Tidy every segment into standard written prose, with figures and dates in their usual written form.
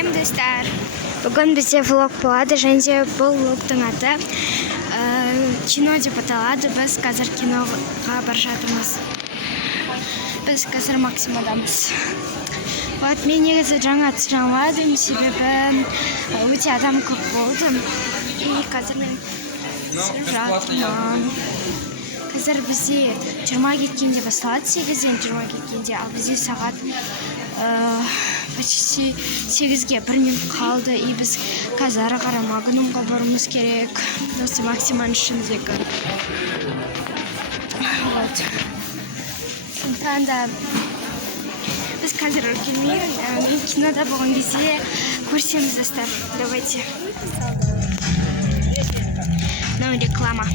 Сәлем достар. Бүгін бізде влог болады, және бұл влогтың аты кино деп аталады. Біз қазір киноға бара жатырмыз. Біз қазір Максимадамыз. Вот, мен негізі жаңа түсіре алмадым, себебі өте адам көп болды. И қазір мен түсіріп жатырмын. Қазір бізде 20 кеткенде басталады, 8-ден 20 кеткенде, ал бізде сағат почти 8-ге 1 минут қалды. И біз қазір ары қарай Магнумға баруымыз керек. Осы Максиманың ішіндегі. Вот. Сондықтан да біз қазір үлгермеймін. Мен кинода болған кезде көрсеміз достар. Давайте. Ну, реклама.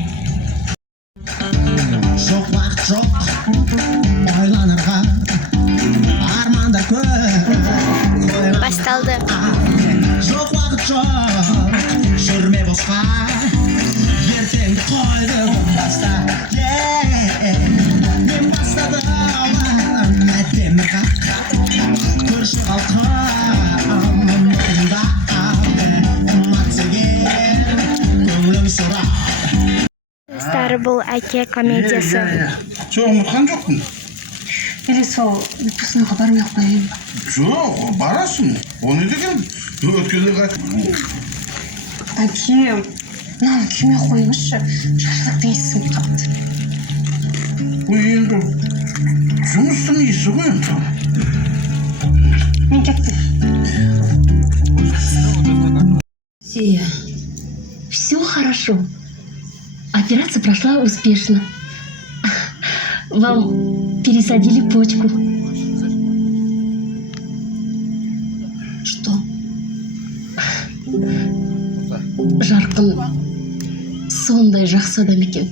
Жоқ уақыт жоқ ойланырға армандар көп Басталды. жоқ уақыт жоқ жүрме босқа ертеңді қойды баста мен бастадым әдемі көрші халқым мойнымда қымбат деген көңілім сұрақ. Достар, бұл әке комедиясы. Жоқ, ұмытқан жоқпын. Или сол выпускныйға бармай ақ қояйын ба? Жоқ, барасың. О не деген? Өткенде қайтып. Әкем, мынаны күйме қойыңызшы. Шашлықтың иісі қапты. Ой, енді жұмыстың иісі ғой енді. Мен кеттім. Сия, все хорошо. Операция прошла успешно. Вам пересадили почку. Что? Жарқын сондай жақсы адам екен.